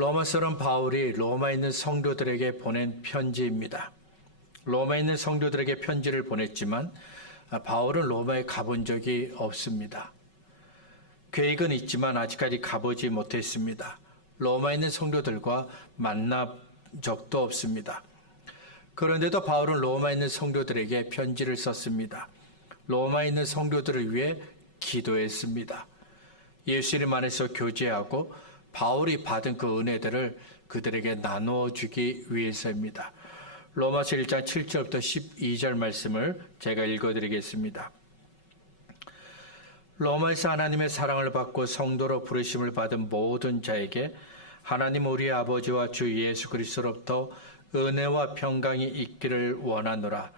로마서는 바울이 로마에 있는 성도들에게 보낸 편지입니다. 로마에 있는 성도들에게 편지를 보냈지만 바울은 로마에 가본 적이 없습니다. 계획은 있지만 아직까지 가보지 못했습니다. 로마에 있는 성도들과 만난 적도 없습니다. 그런데도 바울은 로마에 있는 성도들에게 편지를 썼습니다. 로마에 있는 성도들을 위해 기도했습니다. 예수 이름 안에서 교제하고 바울이 받은 그 은혜들을 그들에게 나누어 주기 위해서입니다. 로마서 1장 7절부터 12절 말씀을 제가 읽어드리겠습니다. 로마에서 하나님의 사랑을 받고 성도로 부르심을 받은 모든 자에게 하나님 우리 아버지와 주 예수 그리스도로부터 은혜와 평강이 있기를 원하노라.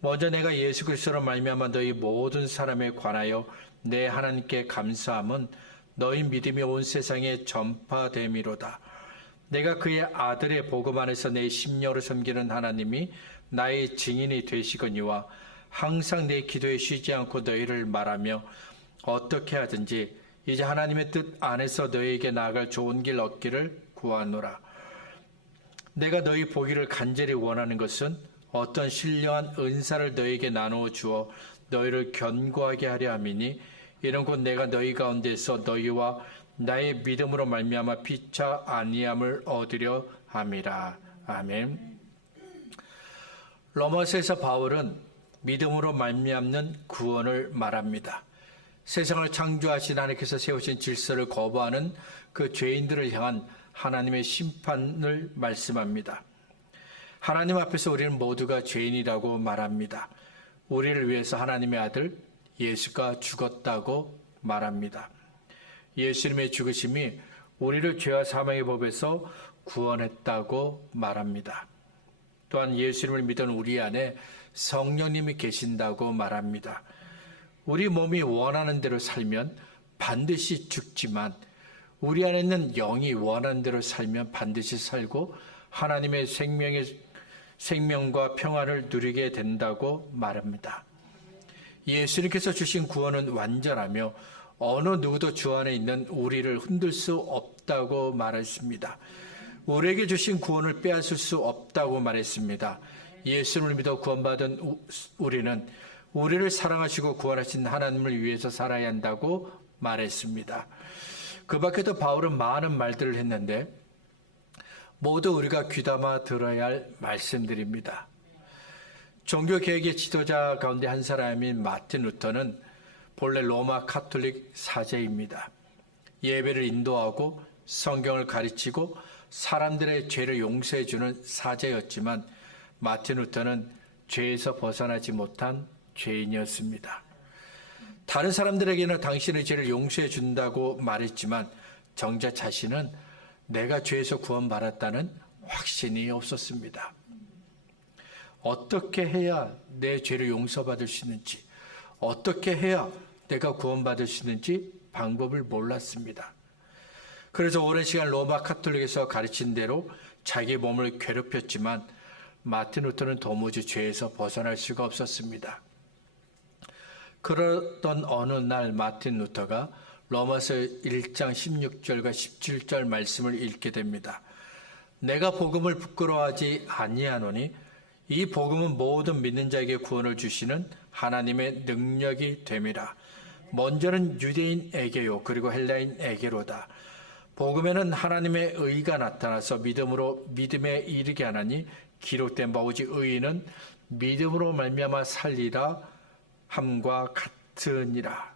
먼저 내가 예수 그리스도로 말미암아 너희 모든 사람에 관하여 내 하나님께 감사함은 너희 믿음이 온 세상에 전파됨이로다. 내가 그의 아들의 복음 안에서 내 심려로 섬기는 하나님이 나의 증인이 되시거니와 항상 내 기도에 쉬지 않고 너희를 말하며 어떻게 하든지 이제 하나님의 뜻 안에서 너희에게 나아갈 좋은 길 얻기를 구하노라. 내가 너희 보기를 간절히 원하는 것은 어떤 신령한 은사를 너희에게 나누어 주어 너희를 견고하게 하려 함이니 이는 곧 내가 너희 가운데서 너희와 나의 믿음으로 말미암아 피차 아니함을 얻으려 함이라. 아멘. 로마서에서 바울은 믿음으로 말미암는 구원을 말합니다. 세상을 창조하신 하나님께서 세우신 질서를 거부하는 그 죄인들을 향한 하나님의 심판을 말씀합니다. 하나님 앞에서 우리는 모두가 죄인이라고 말합니다. 우리를 위해서 하나님의 아들 예수가 죽었다고 말합니다. 예수님의 죽으심이 우리를 죄와 사망의 법에서 구원했다고 말합니다. 또한 예수님을 믿은 우리 안에 성령님이 계신다고 말합니다. 우리 몸이 원하는 대로 살면 반드시 죽지만 우리 안에 있는 영이 원하는 대로 살면 반드시 살고 하나님의 생명과 평안을 누리게 된다고 말합니다. 예수님께서 주신 구원은 완전하며 어느 누구도 주 안에 있는 우리를 흔들 수 없다고 말했습니다. 우리에게 주신 구원을 빼앗을 수 없다고 말했습니다. 예수를 믿어 구원받은 우리는 우리를 사랑하시고 구원하신 하나님을 위해서 살아야 한다고 말했습니다. 그 밖에도 바울은 많은 말들을 했는데 모두 우리가 귀담아 들어야 할 말씀들입니다. 종교개혁의 지도자 가운데 한 사람인 마틴 루터는 본래 로마 카톨릭 사제입니다. 예배를 인도하고 성경을 가르치고 사람들의 죄를 용서해 주는 사제였지만 마틴 루터는 죄에서 벗어나지 못한 죄인이었습니다. 다른 사람들에게는 당신의 죄를 용서해 준다고 말했지만 정작 자신은 내가 죄에서 구원받았다는 확신이 없었습니다. 어떻게 해야 내 죄를 용서받을 수 있는지, 어떻게 해야 내가 구원받을 수 있는지 방법을 몰랐습니다. 그래서 오랜 시간 로마 카톨릭에서 가르친 대로 자기 몸을 괴롭혔지만 마틴 루터는 도무지 죄에서 벗어날 수가 없었습니다. 그러던 어느 날 마틴 루터가 로마서 1장 16절과 17절 말씀을 읽게 됩니다. 내가 복음을 부끄러워하지 아니하노니 이 복음은 모든 믿는 자에게 구원을 주시는 하나님의 능력이 됨이라. 먼저는 유대인에게요 그리고 헬라인에게로다. 복음에는 하나님의 의가 나타나서 믿음으로 믿음에 이르게 하나니 기록된 바 오직 의인은 믿음으로 말미암아 살리라 함과 같으니라.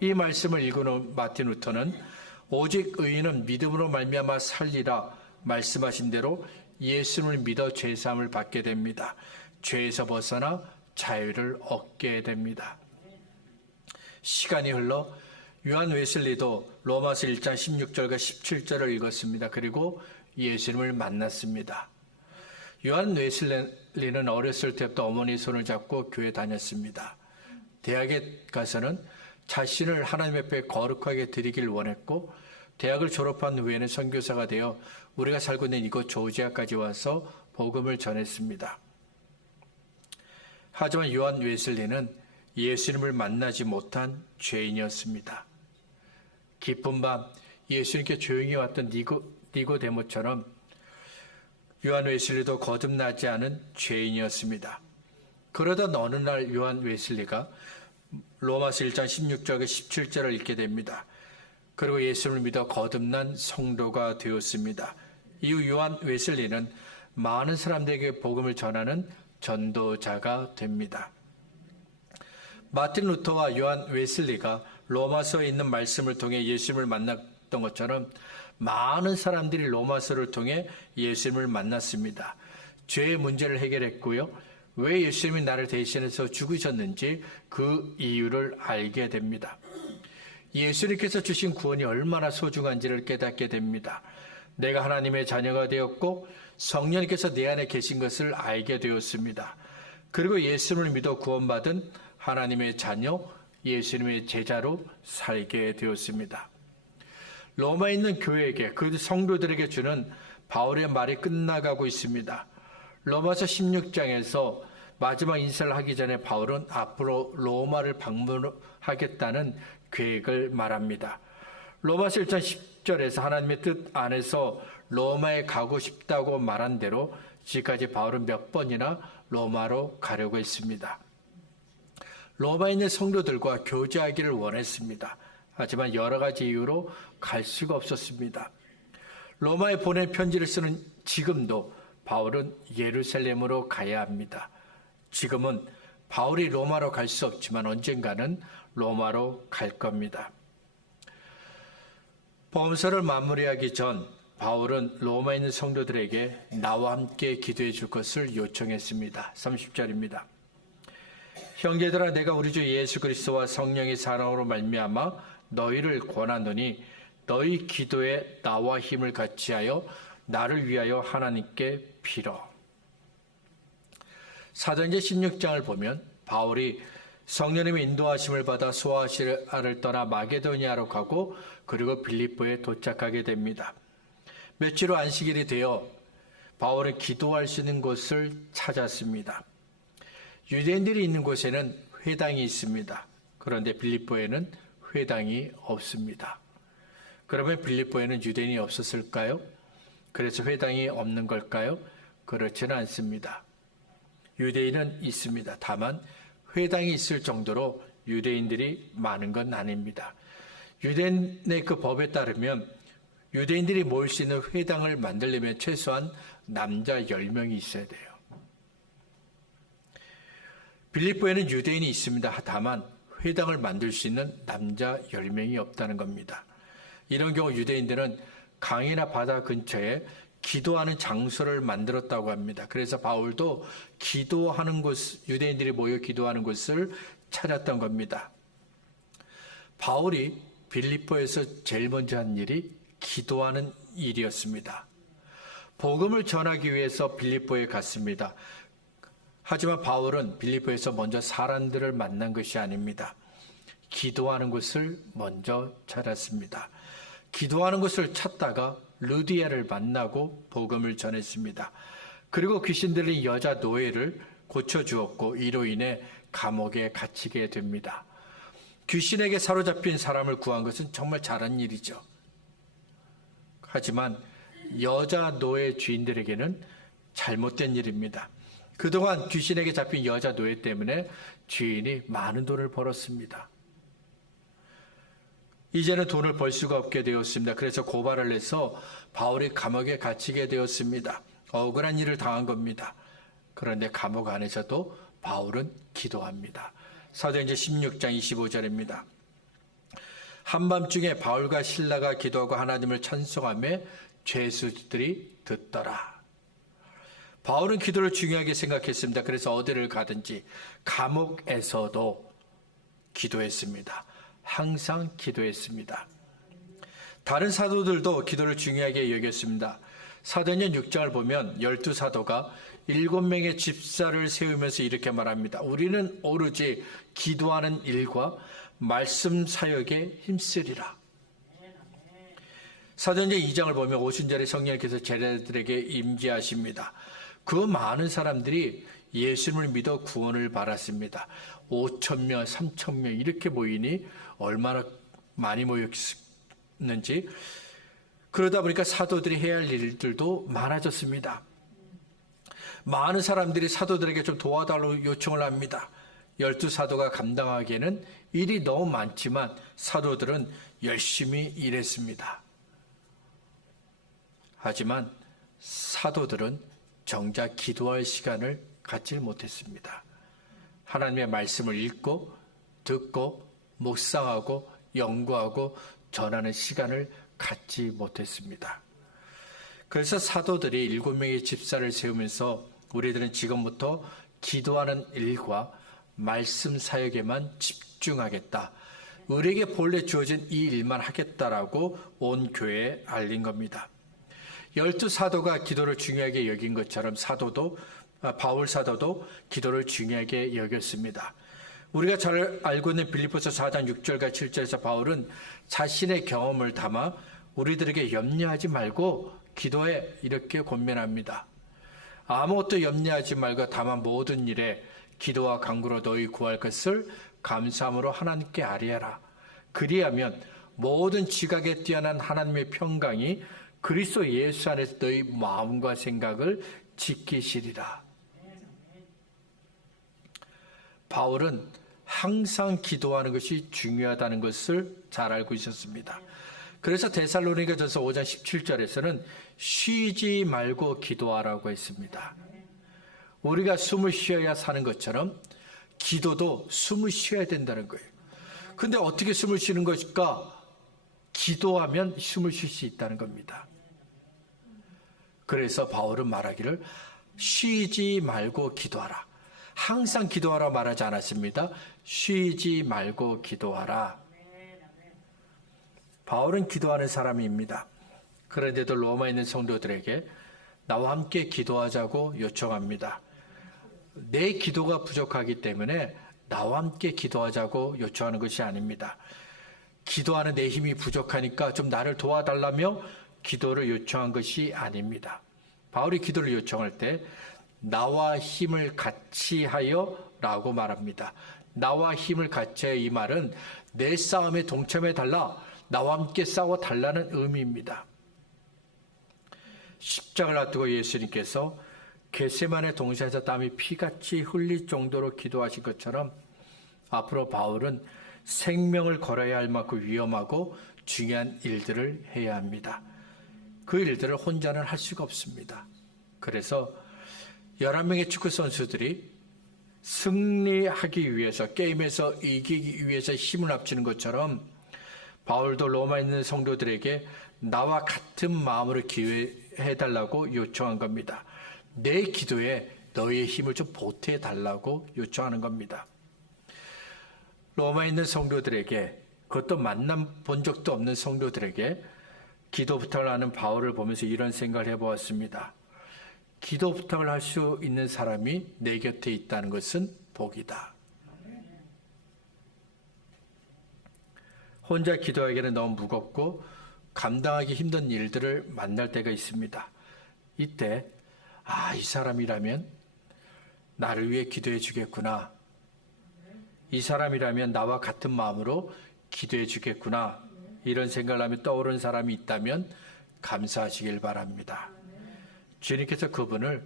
이 말씀을 읽은 후 마틴 루터는 오직 의인은 믿음으로 말미암아 살리라 말씀하신 대로 예수를 믿어 죄사함을 받게 됩니다. 죄에서 벗어나 자유를 얻게 됩니다. 시간이 흘러 요한 웨슬리도 로마서 1장 16절과 17절을 읽었습니다. 그리고 예수님을 만났습니다. 요한 웨슬리는 어렸을 때부터 어머니의 손을 잡고 교회 다녔습니다. 대학에 가서는 자신을 하나님 앞에 거룩하게 드리길 원했고 대학을 졸업한 후에는 선교사가 되어 우리가 살고 있는 이곳 조지아까지 와서 복음을 전했습니다. 하지만 요한 웨슬리는 예수님을 만나지 못한 죄인이었습니다. 깊은 밤 예수님께 조용히 왔던 니고데모처럼 요한 웨슬리도 거듭나지 않은 죄인이었습니다. 그러던 어느 날 요한 웨슬리가 로마서 1장 16절과 17절을 읽게 됩니다. 그리고 예수를 믿어 거듭난 성도가 되었습니다. 이후 요한 웨슬리는 많은 사람들에게 복음을 전하는 전도자가 됩니다. 마틴 루터와 요한 웨슬리가 로마서에 있는 말씀을 통해 예수님을 만났던 것처럼 많은 사람들이 로마서를 통해 예수님을 만났습니다. 죄의 문제를 해결했고요. 왜 예수님이 나를 대신해서 죽으셨는지 그 이유를 알게 됩니다. 예수님께서 주신 구원이 얼마나 소중한지를 깨닫게 됩니다. 내가 하나님의 자녀가 되었고 성령님께서 내 안에 계신 것을 알게 되었습니다. 그리고 예수님을 믿어 구원받은 하나님의 자녀, 예수님의 제자로 살게 되었습니다. 로마에 있는 교회에게, 그 성도들에게 주는 바울의 말이 끝나가고 있습니다. 로마서 16장에서 마지막 인사를 하기 전에 바울은 앞으로 로마를 방문하겠다는 계획을 말합니다. 로마서 1장 10절에서 하나님의 뜻 안에서 로마에 가고 싶다고 말한 대로 지금까지 바울은 몇 번이나 로마로 가려고 했습니다. 로마에 있는 성도들과 교제하기를 원했습니다. 하지만 여러 가지 이유로 갈 수가 없었습니다. 로마에 보낸 편지를 쓰는 지금도 바울은 예루살렘으로 가야 합니다. 지금은 바울이 로마로 갈 수 없지만 언젠가는 로마로 갈 겁니다. 복음서를 마무리하기 전 바울은 로마에 있는 성도들에게 나와 함께 기도해 줄 것을 요청했습니다. 30절입니다. 형제들아, 내가 우리 주 예수 그리스도와 성령의 사랑으로 말미암아 너희를 권하노니 너희 기도에 나와 힘을 같이하여 나를 위하여 하나님께 빌어. 사도행전 16장을 보면 바울이 성령님의 인도하심을 받아 소아시아를 떠나 마게도니아로 가고 그리고 빌립보에 도착하게 됩니다. 며칠 후 안식일이 되어 바울은 기도할 수 있는 곳을 찾았습니다. 유대인들이 있는 곳에는 회당이 있습니다. 그런데 빌립보에는 회당이 없습니다. 그러면 빌립보에는 유대인이 없었을까요? 그래서 회당이 없는 걸까요? 그렇지는 않습니다. 유대인은 있습니다. 다만 회당이 있을 정도로 유대인들이 많은 건 아닙니다. 유대인의 그 법에 따르면 유대인들이 모일 수 있는 회당을 만들려면 최소한 남자 10명이 있어야 돼요. 빌립보에는 유대인이 있습니다. 다만 회당을 만들 수 있는 남자 10명이 없다는 겁니다. 이런 경우 유대인들은 강이나 바다 근처에 기도하는 장소를 만들었다고 합니다. 그래서 바울도 기도하는 곳, 유대인들이 모여 기도하는 곳을 찾았던 겁니다. 바울이 빌립보에서 제일 먼저 한 일이 기도하는 일이었습니다. 복음을 전하기 위해서 빌립보에 갔습니다. 하지만 바울은 빌립보에서 먼저 사람들을 만난 것이 아닙니다. 기도하는 곳을 먼저 찾았습니다. 기도하는 곳을 찾다가 루디아를 만나고 복음을 전했습니다. 그리고 귀신 들린 여자 노예를 고쳐주었고 이로 인해 감옥에 갇히게 됩니다. 귀신에게 사로잡힌 사람을 구한 것은 정말 잘한 일이죠. 하지만 여자 노예 주인들에게는 잘못된 일입니다. 그동안 귀신에게 잡힌 여자 노예 때문에 주인이 많은 돈을 벌었습니다. 이제는 돈을 벌 수가 없게 되었습니다. 그래서 고발을 해서 바울이 감옥에 갇히게 되었습니다. 억울한 일을 당한 겁니다. 그런데 감옥 안에서도 바울은 기도합니다. 사도행전 16장 25절입니다. 한밤중에 바울과 실라가 기도하고 하나님을 찬송하며 죄수들이 듣더라. 바울은 기도를 중요하게 생각했습니다. 그래서 어디를 가든지 감옥에서도 기도했습니다. 항상 기도했습니다. 다른 사도들도 기도를 중요하게 여겼습니다. 사도행전 6장을 보면 12사도가 7명의 집사를 세우면서 이렇게 말합니다. 우리는 오로지 기도하는 일과 말씀 사역에 힘쓰리라. 사도행전 2장을 보면 오순절에 성령께서 제자들에게 임재하십니다. 그 많은 사람들이 예수님을 믿어 구원을 받았습니다. 5,000명, 3,000명 이렇게 모이니 얼마나 많이 모였는지 그러다 보니까 사도들이 해야 할 일들도 많아졌습니다. 많은 사람들이 사도들에게 좀 도와달라고 요청을 합니다. 12사도가 감당하기에는 일이 너무 많지만 사도들은 열심히 일했습니다. 하지만 사도들은 정작 기도할 시간을 갖지 못했습니다. 하나님의 말씀을 읽고 듣고 묵상하고 연구하고 전하는 시간을 갖지 못했습니다. 그래서 사도들이 7명의 집사를 세우면서 우리들은 지금부터 기도하는 일과 말씀 사역에만 집중하겠다. 우리에게 본래 주어진 이 일만 하겠다라고 온 교회에 알린 겁니다. 12사도가 기도를 중요하게 여긴 것처럼 바울 사도도 기도를 중요하게 여겼습니다. 우리가 잘 알고 있는 빌립보서 4장 6절과 7절에서 바울은 자신의 경험을 담아 우리들에게 염려하지 말고 기도해 이렇게 권면합니다. 아무것도 염려하지 말고 다만 모든 일에 기도와 간구로 너희 구할 것을 감사함으로 하나님께 아뢰라. 그리하면 모든 지각에 뛰어난 하나님의 평강이 그리스도 예수 안에서 너희 마음과 생각을 지키시리라. 바울은 항상 기도하는 것이 중요하다는 것을 잘 알고 있었습니다. 그래서 데살로니가전서 5장 17절에서는 쉬지 말고 기도하라고 했습니다. 우리가 숨을 쉬어야 사는 것처럼 기도도 숨을 쉬어야 된다는 거예요. 근데 어떻게 숨을 쉬는 것일까? 기도하면 숨을 쉴 수 있다는 겁니다. 그래서 바울은 말하기를 쉬지 말고 기도하라. 항상 기도하라 말하지 않았습니다. 쉬지 말고 기도하라. 바울은 기도하는 사람입니다. 그런데도 로마에 있는 성도들에게 나와 함께 기도하자고 요청합니다. 내 기도가 부족하기 때문에 나와 함께 기도하자고 요청하는 것이 아닙니다. 기도하는 내 힘이 부족하니까 좀 나를 도와달라며 기도를 요청한 것이 아닙니다. 바울이 기도를 요청할 때 나와 힘을 같이 하여 라고 말합니다. 나와 힘을 같이 하여, 이 말은 내 싸움에 동참해 달라, 나와 함께 싸워 달라는 의미입니다. 십자가를 앞두고 예수님께서 겟세마네 동산에서 땀이 피같이 흘릴 정도로 기도하신 것처럼 앞으로 바울은 생명을 걸어야 할 만큼 위험하고 중요한 일들을 해야 합니다. 그 일들을 혼자는 할 수가 없습니다. 그래서 11명의 축구 선수들이 승리하기 위해서, 게임에서 이기기 위해서 힘을 합치는 것처럼 바울도 로마에 있는 성도들에게 나와 같은 마음으로 기도해달라고 요청한 겁니다. 내 기도에 너희의 힘을 좀 보태달라고 요청하는 겁니다. 로마에 있는 성도들에게, 그것도 만나본 적도 없는 성도들에게 기도 부탁을 하는 바울을 보면서 이런 생각을 해보았습니다. 기도 부탁을 할 수 있는 사람이 내 곁에 있다는 것은 복이다. 혼자 기도하기에는 너무 무겁고 감당하기 힘든 일들을 만날 때가 있습니다. 이때 이 사람이라면 나를 위해 기도해 주겠구나. 이 사람이라면 나와 같은 마음으로 기도해 주겠구나. 이런 생각을 하며 떠오르는 사람이 있다면 감사하시길 바랍니다. 주님께서 그분을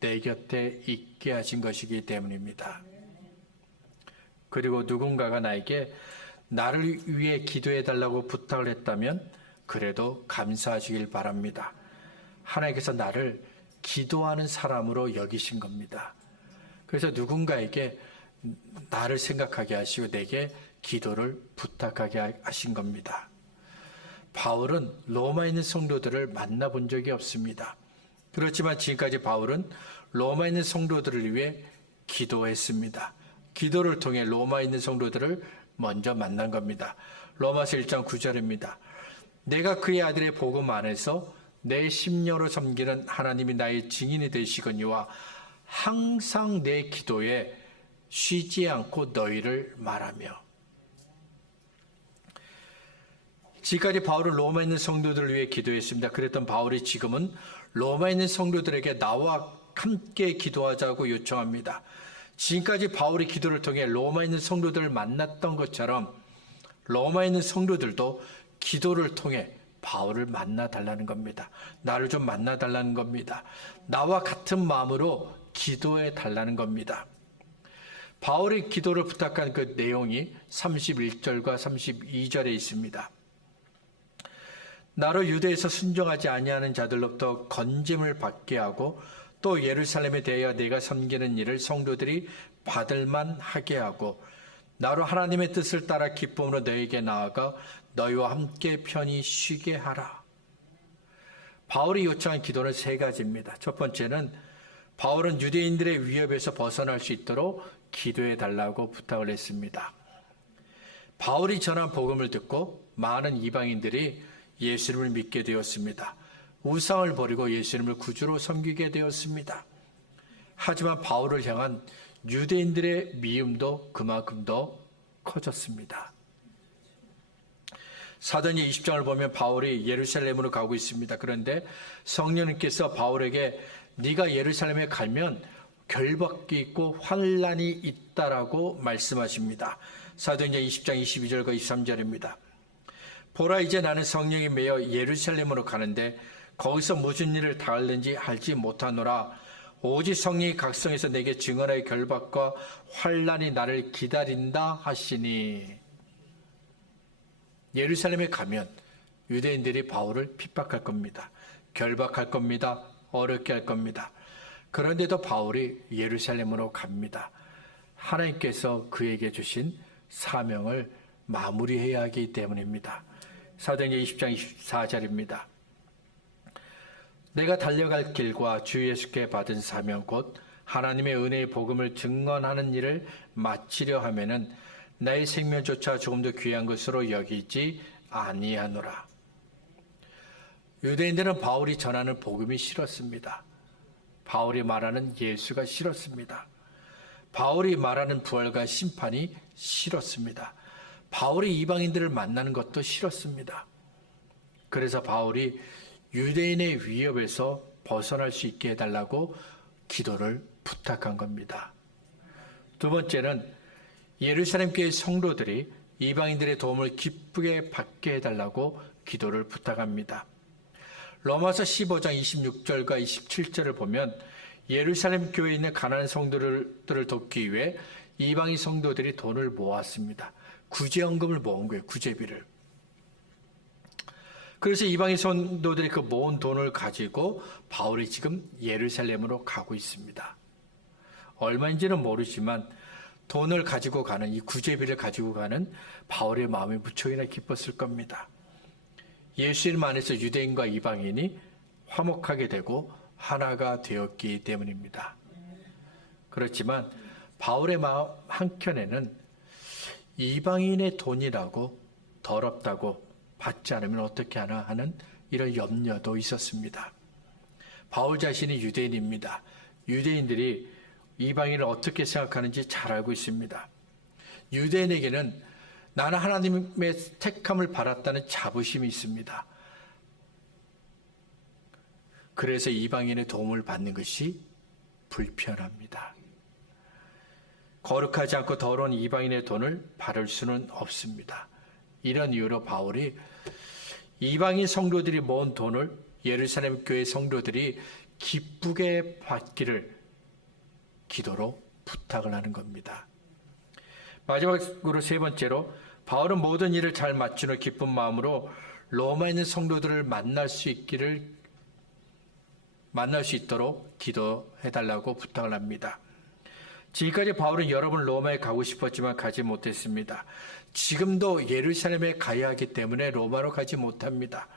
내 곁에 있게 하신 것이기 때문입니다. 그리고 누군가가 나에게 나를 위해 기도해 달라고 부탁을 했다면 그래도 감사하시길 바랍니다. 하나님께서 나를 기도하는 사람으로 여기신 겁니다. 그래서 누군가에게 나를 생각하게 하시고 내게 기도를 부탁하게 하신 겁니다. 바울은 로마에 있는 성도들을 만나본 적이 없습니다. 그렇지만 지금까지 바울은 로마에 있는 성도들을 위해 기도했습니다. 기도를 통해 로마에 있는 성도들을 먼저 만난 겁니다. 로마서 1장 9절입니다. 내가 그의 아들의 복음 안에서 내 심려로 섬기는 하나님이 나의 증인이 되시거니와 항상 내 기도에 쉬지 않고 너희를 말하며. 지금까지 바울은 로마에 있는 성도들을 위해 기도했습니다. 그랬던 바울이 지금은 로마에 있는 성도들에게 나와 함께 기도하자고 요청합니다. 지금까지 바울이 기도를 통해 로마에 있는 성도들을 만났던 것처럼 로마에 있는 성도들도 기도를 통해 바울을 만나달라는 겁니다. 나를 좀 만나달라는 겁니다. 나와 같은 마음으로 기도해 달라는 겁니다. 바울이 기도를 부탁한 그 내용이 31절과 32절에 있습니다. 나로 유대에서 순종하지 아니하는 자들로부터 건짐을 받게 하고 또 예루살렘에 대하여 내가 섬기는 일을 성도들이 받을만 하게 하고 나로 하나님의 뜻을 따라 기쁨으로 너에게 나아가 너희와 함께 편히 쉬게 하라. 바울이 요청한 기도는 세 가지입니다. 첫 번째는 바울은 유대인들의 위협에서 벗어날 수 있도록 기도해 달라고 부탁을 했습니다. 바울이 전한 복음을 듣고 많은 이방인들이 예수님을 믿게 되었습니다. 우상을 버리고 예수님을 구주로 섬기게 되었습니다. 하지만 바울을 향한 유대인들의 미움도 그만큼 더 커졌습니다. 사도행전 20장을 보면 바울이 예루살렘으로 가고 있습니다. 그런데 성령님께서 바울에게 네가 예루살렘에 가면 결박이 있고 환난이 있다라고 말씀하십니다. 사도행전 20장 22절과 23절입니다. 보라 이제 나는 성령이 매여 예루살렘으로 가는데 거기서 무슨 일을 당할는지 알지 못하노라. 오직 성령이 각성해서 내게 증언하여 결박과 환난이 나를 기다린다 하시니. 예루살렘에 가면 유대인들이 바울을 핍박할 겁니다. 결박할 겁니다. 어렵게 할 겁니다. 그런데도 바울이 예루살렘으로 갑니다. 하나님께서 그에게 주신 사명을 마무리해야 하기 때문입니다. 사도행전 20장 24절입니다. 내가 달려갈 길과 주 예수께 받은 사명 곧 하나님의 은혜의 복음을 증언하는 일을 마치려 하면은 나의 생명조차 조금도 귀한 것으로 여기지 아니하노라. 유대인들은 바울이 전하는 복음이 싫었습니다. 바울이 말하는 예수가 싫었습니다. 바울이 말하는 부활과 심판이 싫었습니다. 바울이 이방인들을 만나는 것도 싫었습니다. 그래서 바울이 유대인의 위협에서 벗어날 수 있게 해달라고 기도를 부탁한 겁니다. 두 번째는 예루살렘 교회 성도들이 이방인들의 도움을 기쁘게 받게 해달라고 기도를 부탁합니다. 로마서 15장 26절과 27절을 보면 예루살렘 교회에 있는 가난한 성도들을 돕기 위해 이방인 성도들이 돈을 모았습니다. 구제헌금을 모은 거예요. 구제비를. 그래서 이방인 성도들이 그 모은 돈을 가지고 바울이 지금 예루살렘으로 가고 있습니다. 얼마인지는 모르지만 돈을 가지고 가는 이 구제비를 가지고 가는 바울의 마음이 무척이나 기뻤을 겁니다. 예수님 안에서 유대인과 이방인이 화목하게 되고 하나가 되었기 때문입니다. 그렇지만 바울의 마음 한켠에는 이방인의 돈이라고 더럽다고 받지 않으면 어떻게 하나 하는 이런 염려도 있었습니다. 바울 자신이 유대인입니다. 유대인들이 이방인을 어떻게 생각하는지 잘 알고 있습니다. 유대인에게는 나는 하나님의 택함을 받았다는 자부심이 있습니다. 그래서 이방인의 도움을 받는 것이 불편합니다. 거룩하지 않고 더러운 이방인의 돈을 받을 수는 없습니다. 이런 이유로 바울이 이방인 성도들이 모은 돈을 예루살렘 교회 성도들이 기쁘게 받기를 기도로 부탁을 하는 겁니다. 마지막으로 세 번째로 바울은 모든 일을 잘 맞추는 기쁜 마음으로 로마에 있는 성도들을 만날 수 있도록 기도해달라고 부탁을 합니다. 지금까지 바울은 여러 번 로마에 가고 싶었지만 가지 못했습니다. 지금도 예루살렘에 가야 하기 때문에 로마로 가지 못합니다.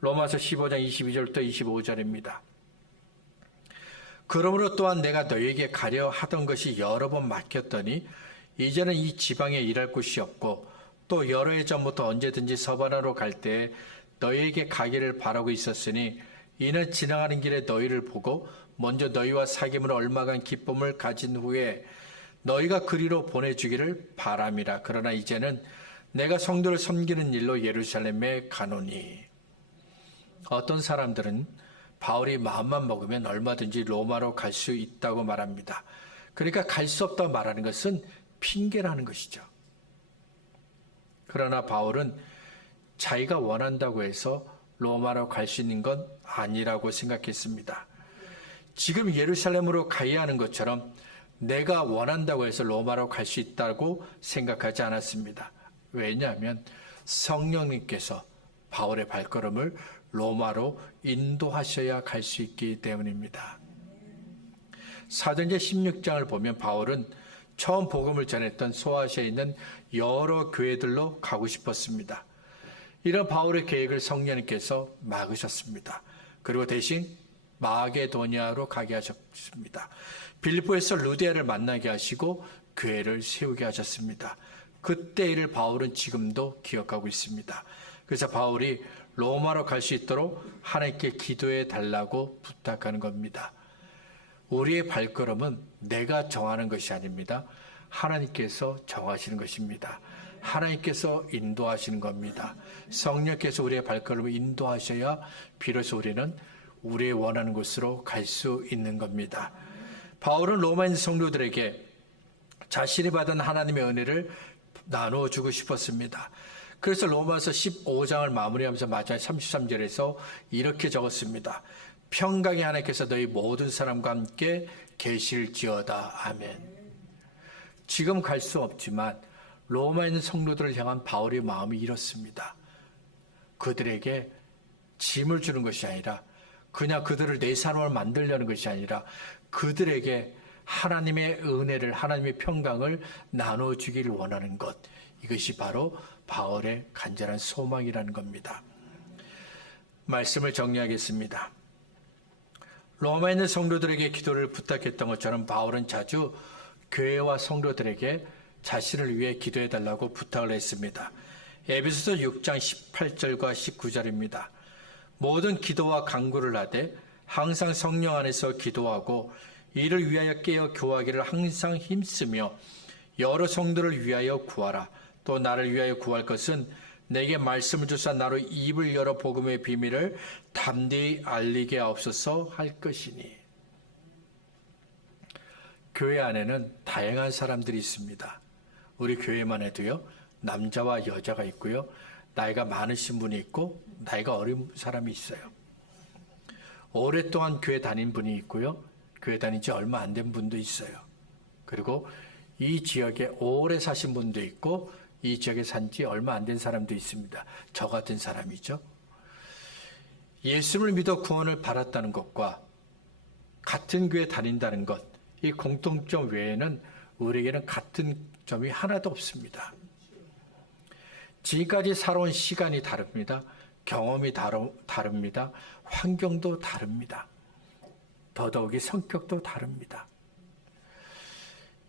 로마서 15장 22절부터 25절입니다. 그러므로 또한 내가 너에게 가려 하던 것이 여러 번 막혔더니 이제는 이 지방에 일할 곳이 없고 또 여러 해 전부터 언제든지 서바나로 갈 때에 너희에게 가기를 바라고 있었으니 이는 지나가는 길에 너희를 보고 먼저 너희와 사귐으로 얼마간 기쁨을 가진 후에 너희가 그리로 보내주기를 바람이라. 그러나 이제는 내가 성도를 섬기는 일로 예루살렘에 가노니. 어떤 사람들은 바울이 마음만 먹으면 얼마든지 로마로 갈 수 있다고 말합니다. 그러니까 갈 수 없다고 말하는 것은 핑계라는 것이죠. 그러나 바울은 자기가 원한다고 해서 로마로 갈 수 있는 건 아니라고 생각했습니다. 지금 예루살렘으로 가야 하는 것처럼 내가 원한다고 해서 로마로 갈 수 있다고 생각하지 않았습니다. 왜냐하면 성령님께서 바울의 발걸음을 로마로 인도하셔야 갈 수 있기 때문입니다. 사도행전 16장을 보면 바울은 처음 복음을 전했던 소아시아에 있는 여러 교회들로 가고 싶었습니다. 이런 바울의 계획을 성령님께서 막으셨습니다. 그리고 대신 마게도니아로 가게 하셨습니다. 빌립보에서 루디아를 만나게 하시고 교회를 세우게 하셨습니다. 그때 일을 바울은 지금도 기억하고 있습니다. 그래서 바울이 로마로 갈 수 있도록 하나님께 기도해 달라고 부탁하는 겁니다. 우리의 발걸음은 내가 정하는 것이 아닙니다. 하나님께서 정하시는 것입니다. 하나님께서 인도하시는 겁니다. 성령께서 우리의 발걸음을 인도하셔야 비로소 우리는 우리의 원하는 곳으로 갈 수 있는 겁니다. 바울은 로마인 성도들에게 자신이 받은 하나님의 은혜를 나누어주고 싶었습니다. 그래서 로마서 15장을 마무리하면서 마지막 33절에서 이렇게 적었습니다. 평강의 하나님께서 너희 모든 사람과 함께 계실지어다. 아멘. 지금 갈 수 없지만 로마에 있는 성도들을 향한 바울의 마음이 이렇습니다. 그들에게 짐을 주는 것이 아니라 그냥 그들을 내 사람을 만들려는 것이 아니라 그들에게 하나님의 은혜를, 하나님의 평강을 나눠주기를 원하는 것, 이것이 바로 바울의 간절한 소망이라는 겁니다. 말씀을 정리하겠습니다. 로마에 있는 성도들에게 기도를 부탁했던 것처럼 바울은 자주 교회와 성도들에게 자신을 위해 기도해달라고 부탁을 했습니다. 에베소서 6장 18절과 19절입니다. 모든 기도와 간구를 하되 항상 성령 안에서 기도하고 이를 위하여 깨어 교하기를 항상 힘쓰며 여러 성도를 위하여 구하라. 또 나를 위하여 구할 것은 내게 말씀을 주사 나로 입을 열어 복음의 비밀을 담대히 알리게 하옵소서 할 것이니. 교회 안에는 다양한 사람들이 있습니다. 우리 교회만 해도요, 남자와 여자가 있고요, 나이가 많으신 분이 있고 나이가 어린 사람이 있어요. 오랫동안 교회 다닌 분이 있고요, 교회 다닌 지 얼마 안 된 분도 있어요. 그리고 이 지역에 오래 사신 분도 있고 이 지역에 산 지 얼마 안 된 사람도 있습니다. 저 같은 사람이죠. 예수를 믿어 구원을 받았다는 것과 같은 교회 다닌다는 것, 이 공통점 외에는 우리에게는 같은 점이 하나도 없습니다. 지금까지 살아온 시간이 다릅니다. 경험이 다릅니다. 환경도 다릅니다. 더더욱이 성격도 다릅니다.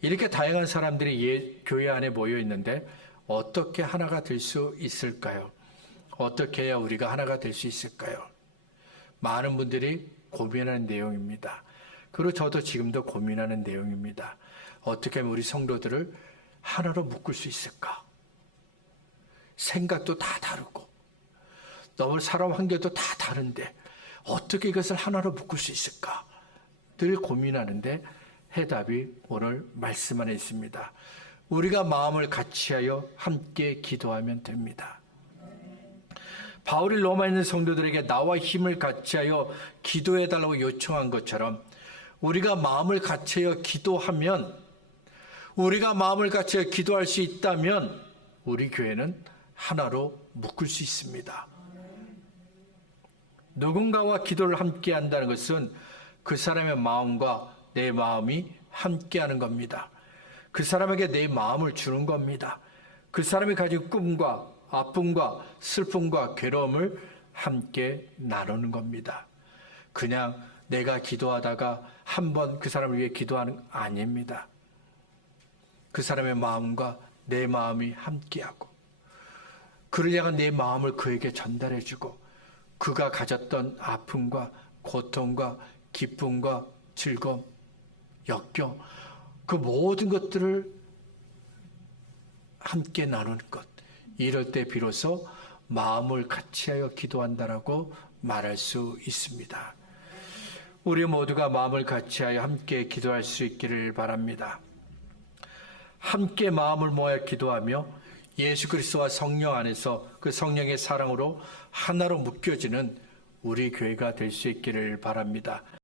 이렇게 다양한 사람들이 교회 안에 모여 있는데 어떻게 하나가 될 수 있을까요? 어떻게 해야 우리가 하나가 될 수 있을까요? 많은 분들이 고민하는 내용입니다. 그리고 저도 지금도 고민하는 내용입니다. 어떻게 하면 우리 성도들을 하나로 묶을 수 있을까? 생각도 다 다르고 너무 살아온 환경도 다 다른데 어떻게 이것을 하나로 묶을 수 있을까? 늘 고민하는데 해답이 오늘 말씀 안에 있습니다. 우리가 마음을 같이하여 함께 기도하면 됩니다. 바울이 로마에 있는 성도들에게 나와 힘을 같이하여 기도해달라고 요청한 것처럼 우리가 마음을 같이하여 기도하면, 우리가 마음을 같이하여 기도할 수 있다면 우리 교회는 하나로 묶을 수 있습니다. 누군가와 기도를 함께 한다는 것은 그 사람의 마음과 내 마음이 함께하는 겁니다. 그 사람에게 내 마음을 주는 겁니다. 그 사람이 가진 꿈과 아픔과 슬픔과 괴로움을 함께 나누는 겁니다. 그냥 내가 기도하다가 한번 그 사람을 위해 기도하는 거 아닙니다. 그 사람의 마음과 내 마음이 함께하고 그를 향한 내 마음을 그에게 전달해주고 그가 가졌던 아픔과 고통과 기쁨과 즐거움, 역경, 그 모든 것들을 함께 나누는 것. 이럴 때 비로소 마음을 같이하여 기도한다라고 말할 수 있습니다. 우리 모두가 마음을 같이하여 함께 기도할 수 있기를 바랍니다. 함께 마음을 모아 기도하며 예수 그리스도와 성령 안에서 그 성령의 사랑으로 하나로 묶여지는 우리 교회가 될 수 있기를 바랍니다.